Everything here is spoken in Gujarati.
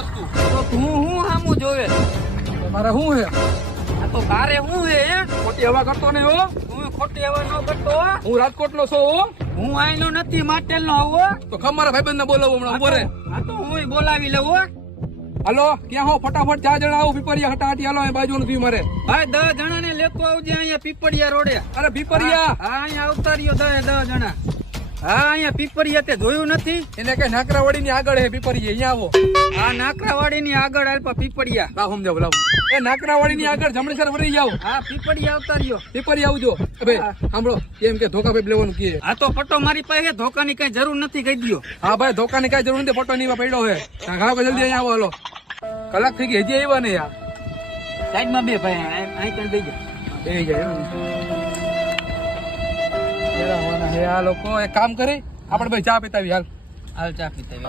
દેવસ તું હું હામું જોવે? મારે શું હે તો તારે શું હે હે? ખોટી હવા કરતો નહીં હો. તું ખોટી હવા ન કરતો હું. રાજકોટ નો છું હું. આઈનો નથી માટેલ નો આવો તો ખમારા મારા ભાઈબંધ ને બોલાવો હમણાં ઊભો રે આ તો હું બોલાવી લઉં હો. હાલો ક્યાં હો? ફટાફટ ચાર જણા આવું પીપરિયા હટાહટી હાલો અહીં બાજુ નથી મારે. ભાઈ દસ જણા ને લેતો આવજે અહીંયા પીપળિયા રોડે. અરે પીપરિયા હા અહીંયા આવતા રહ્યો દસ જણા. હા અહીંયા પીપળિયા તે જોયું નથી એને કઈ નાકરાવાડી ની આગળ હે પીપરિયા અહીંયા આવો આ નાકરાવાડી ની આગળ આલ્પા પીપળિયા બા સમજાવ લાવ એ નાકરાવાડી ની આગળ જમણી સર વળી જાવ હા પીપળિયા આવતા રહ્યો પીપરી આવજો ભાઈ સાંભળો એમ કે ધોકા ભાઈ લેવાનું કે આ તો પટ્ટો મારી પાસે ધોકાની કઈ જરૂર નથી કહી દયો હા ભાઈ ધોકા ની કઈ જરૂર નથી પટ્ટો ની પડ્યો હે ઘણા જલ્દી અહીંયા આવો હાલો કલાક થઈ ગઈ હજી આવ્યા ને યાર સાઈડમાં બે ભાઈ અહીં જા એ જાય હોવાના હે આ લોકો એક કામ કરી આપણે ભાઈ ચા પીતા હાલ. હાલ ચા પીતા